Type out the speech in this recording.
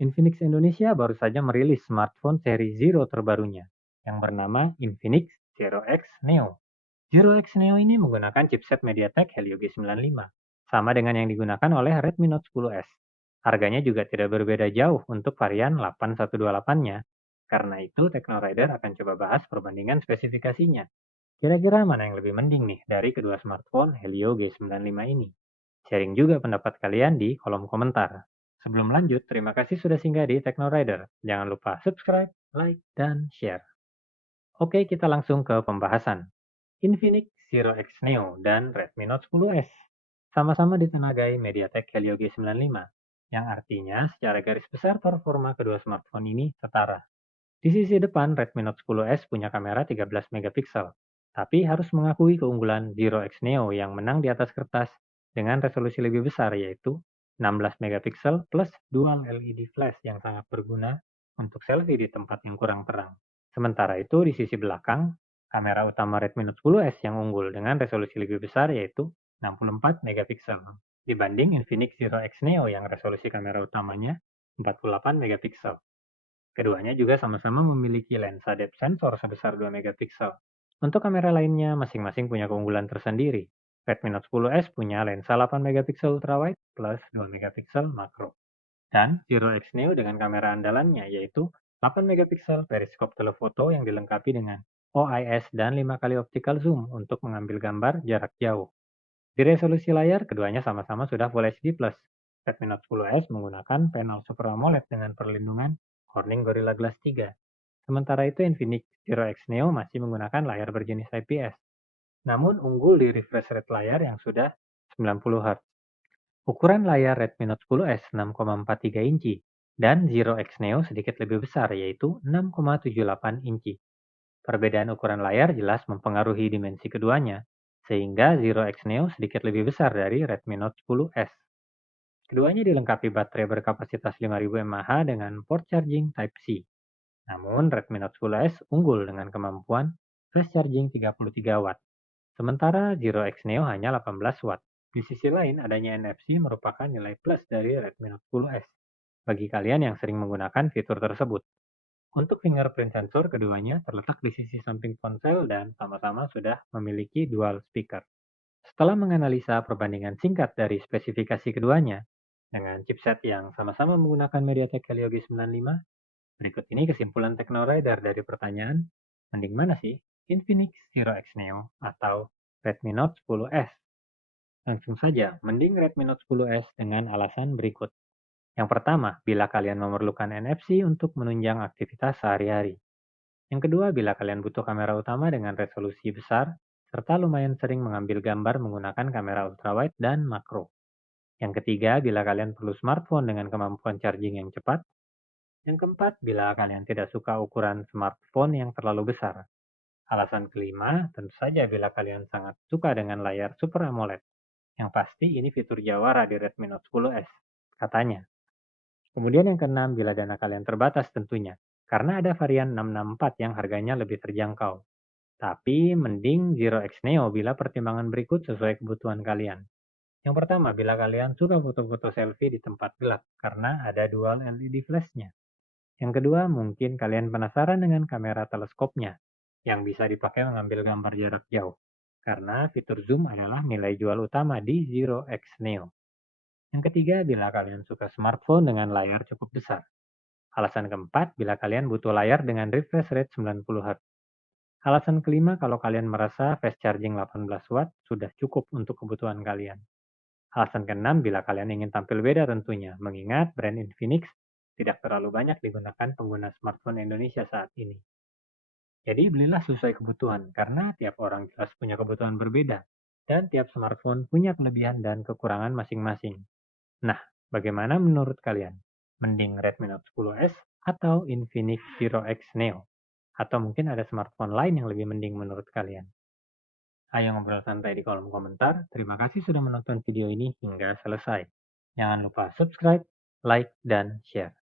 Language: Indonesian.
Infinix Indonesia baru saja merilis smartphone seri Zero terbarunya, yang bernama Infinix Zero X Neo. Zero X Neo ini menggunakan chipset MediaTek Helio G95, sama dengan yang digunakan oleh Redmi Note 10S. Harganya juga tidak berbeda jauh untuk varian 8128-nya. Karena itu, TechnoRider akan coba bahas perbandingan spesifikasinya. Kira-kira mana yang lebih mending nih dari kedua smartphone Helio G95 ini? Sharing juga pendapat kalian di kolom komentar. Sebelum lanjut, terima kasih sudah singgah di TechnoRider. Jangan lupa subscribe, like, dan share. Oke, kita langsung ke pembahasan. Infinix Zero X Neo dan Redmi Note 10S sama-sama ditenagai MediaTek Helio G95, yang artinya secara garis besar performa kedua smartphone ini setara. Di sisi depan, Redmi Note 10S punya kamera 13 megapiksel, tapi harus mengakui keunggulan Zero X Neo yang menang di atas kertas dengan resolusi lebih besar, yaitu 16 megapiksel plus dual LED flash yang sangat berguna untuk selfie di tempat yang kurang terang. Sementara itu, di sisi belakang, kamera utama Redmi Note 10S yang unggul dengan resolusi lebih besar yaitu 64 megapiksel dibanding Infinix Zero X Neo yang resolusi kamera utamanya 48 megapiksel. Keduanya juga sama-sama memiliki lensa depth sensor sebesar 2 megapiksel. Untuk kamera lainnya, masing-masing punya keunggulan tersendiri. Redmi Note 10S punya lensa 8 megapiksel ultrawide plus 2 megapiksel makro. Dan Zero X Neo dengan kamera andalannya yaitu 8 megapiksel periskop telefoto yang dilengkapi dengan OIS dan 5 kali optical zoom untuk mengambil gambar jarak jauh. Di resolusi layar, keduanya sama-sama sudah Full HD+. Redmi Note 10S menggunakan panel Super AMOLED dengan perlindungan Corning Gorilla Glass 3. Sementara itu Infinix Zero X Neo masih menggunakan layar berjenis IPS, namun unggul di refresh rate layar yang sudah 90 Hz. Ukuran layar Redmi Note 10S 6,43 inci dan Zero X Neo sedikit lebih besar yaitu 6,78 inci. Perbedaan ukuran layar jelas mempengaruhi dimensi keduanya, sehingga Zero X Neo sedikit lebih besar dari Redmi Note 10S. Keduanya dilengkapi baterai berkapasitas 5000 mAh dengan port charging Type-C. Namun Redmi Note 10S unggul dengan kemampuan fast charging 33 Watt, sementara Zero X Neo hanya 18 Watt. Di sisi lain, adanya NFC merupakan nilai plus dari Redmi Note 10S bagi kalian yang sering menggunakan fitur tersebut. Untuk fingerprint sensor, keduanya terletak di sisi samping ponsel dan sama-sama sudah memiliki dual speaker. Setelah menganalisa perbandingan singkat dari spesifikasi keduanya, dengan chipset yang sama-sama menggunakan MediaTek Helio G95, berikut ini kesimpulan TechnoRider dari pertanyaan, mending mana sih? Infinix Zero X Neo atau Redmi Note 10S? Langsung saja, mending Redmi Note 10S dengan alasan berikut. Yang pertama, bila kalian memerlukan NFC untuk menunjang aktivitas sehari-hari. Yang kedua, bila kalian butuh kamera utama dengan resolusi besar, serta lumayan sering mengambil gambar menggunakan kamera ultrawide dan makro. Yang ketiga, bila kalian perlu smartphone dengan kemampuan charging yang cepat. Yang keempat, bila kalian tidak suka ukuran smartphone yang terlalu besar. Alasan kelima, tentu saja bila kalian sangat suka dengan layar Super AMOLED. Yang pasti ini fitur jawara di Redmi Note 10S, katanya. Kemudian yang keenam, bila dana kalian terbatas tentunya, karena ada varian 664 yang harganya lebih terjangkau. Tapi mending Zero X Neo bila pertimbangan berikut sesuai kebutuhan kalian. Yang pertama, bila kalian suka foto-foto selfie di tempat gelap karena ada dual LED flashnya. Yang kedua, mungkin kalian penasaran dengan kamera teleskopnya yang bisa dipakai mengambil gambar jarak jauh. Karena fitur zoom adalah nilai jual utama di Zero X Neo. Yang ketiga, bila kalian suka smartphone dengan layar cukup besar. Alasan keempat, bila kalian butuh layar dengan refresh rate 90 Hz. Alasan kelima, kalau kalian merasa fast charging 18 Watt sudah cukup untuk kebutuhan kalian. Alasan keenam, bila kalian ingin tampil beda tentunya, mengingat brand Infinix tidak terlalu banyak digunakan pengguna smartphone Indonesia saat ini. Jadi belilah sesuai kebutuhan, karena tiap orang jelas punya kebutuhan berbeda, dan tiap smartphone punya kelebihan dan kekurangan masing-masing. Nah, bagaimana menurut kalian? Mending Redmi Note 10S atau Infinix Zero X Neo? Atau mungkin ada smartphone lain yang lebih mending menurut kalian? Ayo ngobrol santai di kolom komentar. Terima kasih sudah menonton video ini hingga selesai. Jangan lupa subscribe, like, dan share.